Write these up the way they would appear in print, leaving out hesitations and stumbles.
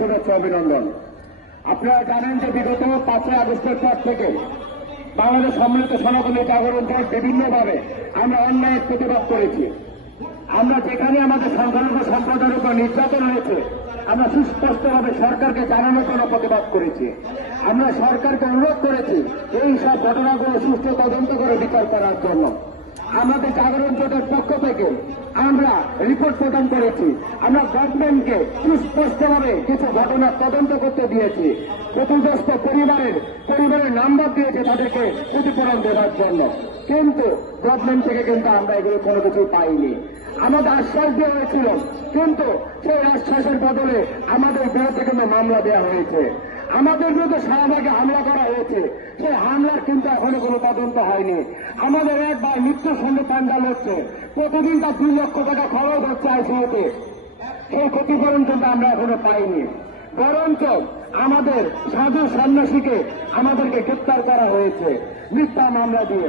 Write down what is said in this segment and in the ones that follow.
শুভেচ্ছা অভিনন্দন। আপনারা জানেন যে বিগত 5ই আগস্টের পর থেকে বাংলাদেশ সম্মিলিত সনাতনী জাগরণ দল বিভিন্নভাবে আমরা অন্যায়ের প্রতিবাদ করেছি। আমরা যেখানে আমাদের সংখ্যালঘু সম্প্রদায়ের উপর নির্যাতন হয়েছে আমরা সুস্পষ্টভাবে সরকারকে জানানোর জন্য প্রতিবাদ করেছি। আমরা সরকারকে অনুরোধ করেছি এই সব ঘটনাগুলো সুষ্ঠু তদন্ত করে বিচার করার জন্য। আমাদের জাগরণ জোটের পক্ষ থেকে আমরা রিপোর্ট প্রদান করেছি। আমরা গভর্নমেন্টকে সুস্পষ্টভাবে কিছু ঘটনা তদন্ত করতে দিয়েছি। ক্ষতিগ্রস্ত পরিবারের নাম্বার দিয়েছে তাদেরকে ক্ষতিপূরণ দেওয়ার জন্য, কিন্তু গভর্নমেন্ট থেকে কিন্তু আমরা এগুলো কোনো কিছু পাইনি। আমাদের আশ্বাস দেওয়া হয়েছিল, কিন্তু সেই আশ্বাসের বদলে আমাদের বিরুদ্ধে কিন্তু মামলা দেওয়া হয়েছে। আমাদের বিরুদ্ধে শাহবাগে হামলা করা হয়েছে, সেই হামলার কিন্তু এখনো কোনো তদন্ত হয়নি। আমাদের একবার মৃত্যুর সঙ্গে প্যান্ডাল হচ্ছে, প্রতিদিন তার 2 লক্ষ টাকা খরচ হচ্ছে আইসিইউতে, সেই ক্ষতিপূরণ কিন্তু আমরা এখনো পাইনি। বরঞ্চ আমাদের সাধু সন্ন্যাসীকে আমাদেরকে গ্রেপ্তার করা হয়েছে মিথ্যা মামলা দিয়ে।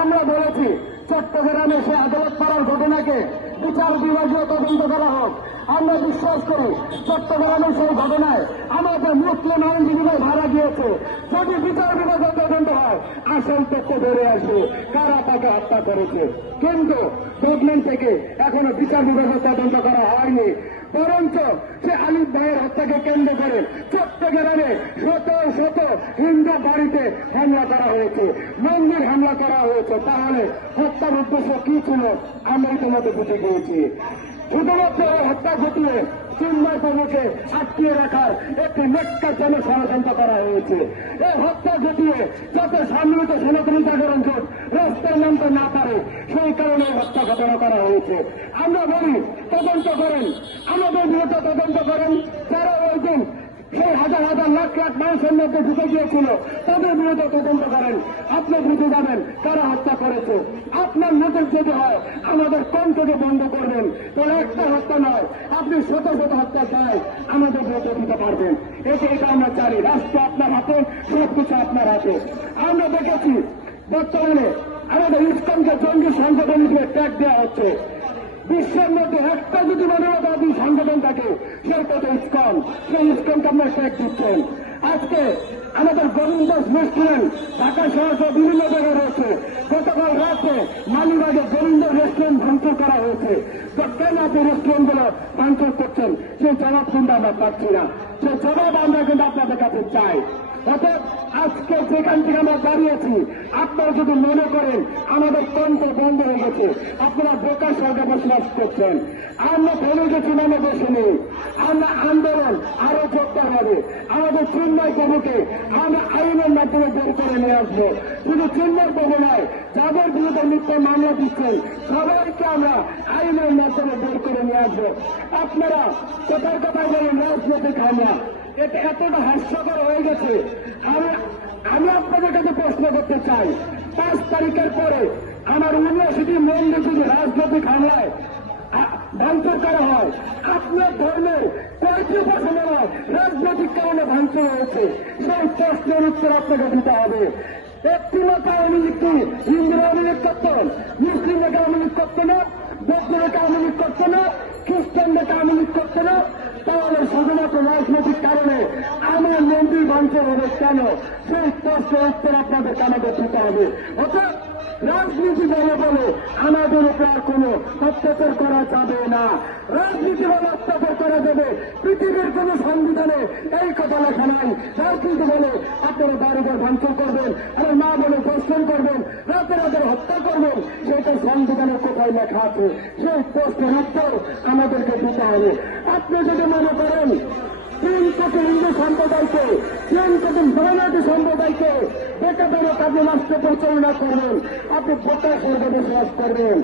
আমরা বলেছি চট্টগ্রামে সে আদালত পাড়ার ঘটনাকে বিচার বিভাগীয় তদন্ত করা হোক। আমরা বিশ্বাস করি চট্টগ্রামের সেই ঘটনায় আমাদের মুসলিম আইনজীবীদের মারা গিয়েছে। যদি বিচার বিভাগীয় তদন্ত হয় আসল তথ্য বেড়ে আসবে কারা তাকে হত্যা করেছে, কিন্তু গভর্নমেন্ট থেকে এখনো বিচার বিভাগীয় তদন্ত করা হয়নি। বরঞ্চ সে আলিফ ভাইয়ের হত্যাকে কেন্দ্র করে চট্টগ্রামে শত শত হিন্দু বাড়িতে হামলা করা হয়েছে, মন্দির হামলা করা হয়েছে। তাহলে হত্যার উদ্দেশ্য কি ছিল আমরা ইতিমধ্যে বুঝে গিয়েছি। শুধুমাত্র হত্যা ঘটিয়ে চিন্ময় প্রভুকে আটকিয়ে রাখার একটি নেককারজনক ষড়যন্ত্র করা হয়েছে। এই হত্যা ঘটিয়ে যাতে সম্মিলিত সনাতনী জাগরণ জোট রাস্তায় নামতে না পারে সেই কারণে হত্যা ঘটনা করা হয়েছে। আমরা বলি তদন্ত করেন, আমাদের বিরুদ্ধে তদন্ত করেন। যারা ওই দিন সেই হাজার হাজার লাখ লাখ মানুষের মধ্যে ঢুকে গিয়েছিল তাদের বিরুদ্ধে তদন্ত করেন। আপনি বুঝে যাবেন কারা হত্যা করেছে। আপনার নোটিশ যদি হয় আমাদের কণ্ঠকে বন্ধ করবেন, তাহলে একটা হত্যা নয় আপনি শত শত হত্যা চাই আমাদের বিরুদ্ধে দিতে পারবেন। এটা আমরা চাই। রাষ্ট্র আপনার হাতে, সবকিছু আপনার হাতে। আমরা দেখেছি বর্তমানে আমাদের ইসকনকে জঙ্গি সংগঠন হিসেবে ট্যাগ দেওয়া হচ্ছে। বিশ্বের মধ্যে একটা যদি মানবতাবাদী সংগঠন থাকে সেটা তো ইসকন, সেই ইসকনকে আপনার ট্যাগ দিচ্ছেন। আজকে আমাদের গোবিন্দ রেস্টুরেন্ট ঢাকা শহর বিভিন্ন জায়গায় রয়েছে। গতকাল রাতে মালিবাগে গোবিন্দ রেস্টুরেন্ট ভাঙচুর করা হয়েছে। তো কেন আপনি রেস্টুরেন্টগুলো ভাঙচুর করছেন সেই জবাব কিন্তু আমরা পাচ্ছি না। সেই জবাব আমরা কিন্তু আপনাদের কাছে চাই। অর্থাৎ আজকে যেখান থেকে আমরা দাঁড়িয়েছি আপনারা যদি মনে করেন আমাদের কণ্ঠ বন্ধ হয়ে গেছে, আপনারা বোকার সরকার বসবাস করছেন। আমরা ফেলে গেছি নামে বসে নেই। আমরা আন্দোলন আরো জোরদার হবে। আমাদের চিন্ময় প্রভুকে আমরা আইনের মাধ্যমে বের করে নিয়ে আসবো। শুধু চিন্ময় প্রভু নয়, যাদের বিরুদ্ধে মিথ্যা মামলা দিচ্ছেন সবাইকে আমরা আইনের মাধ্যমে বের করে নিয়ে আসবো। আপনারা কোথায় কোথায় বলেন রাজনৈতিক হামলা, এটা এতটা হাস্যকর হয়ে গেছে। আমি আপনাদের কাছে প্রশ্ন করতে চাই, 5 তারিখের পরে আমার ইউনিভার্সিটি মন্দির যদি রাজনৈতিক হামলায় ভাঙচুর করা হয়, আপনার ধর্মের কয়েকটি উপাসনালয় রাজনৈতিক কারণে ভাঙচুর হয়েছে, সেই প্রশ্নের উত্তর আপনাকে দিতে হবে। একটি লোক আওয়ামী লীগ কি হিন্দুরা আওয়ামী লীগ করতেন, মুসলিমরা আওয়ামী লীগ করতো না, বৌদ্ধরা আওয়ামী লীগ করতো না, খ্রিস্টানরা আওয়ামী লীগ করতো না? তাহলে শুধুমাত্র রাজনৈতিক কারণে আমার মন্দির ভাঙচুর হবে কেন? সেই প্রশ্নের উত্তর আপনাদের আমাদের দিতে হবে। অর্থাৎ রাজনীতি বলে বলে আমাদের উপর আর কোনো অত্যাচার করা যাবে না। রাজনীতি বলে অত্যাচার করা যাবে, পৃথিবীর কোন সংবিধানে এই কথা লেখা নাই। রাজনীতি বলে আপনারা বাড়িঘর ভাঙচুর করবেন, আর না বলে দর্শন করবেন, রাতে রাতে হত্যা করবেন, সেটা সংবিধানের কোথায় লেখা আছে? সেই প্রশ্নের উত্তর আমাদেরকে দিতে হবে। আপনি যদি মনে করেন 3 কোটি হিন্দু সম্প্রদায়কে, 3 কোটি মাইনরিটি সম্প্রদায়কে বেকার কাজে রাষ্ট্র পরিচালনা করবেন, আপনি বোকা স্বর্গে বসবাস করবেন।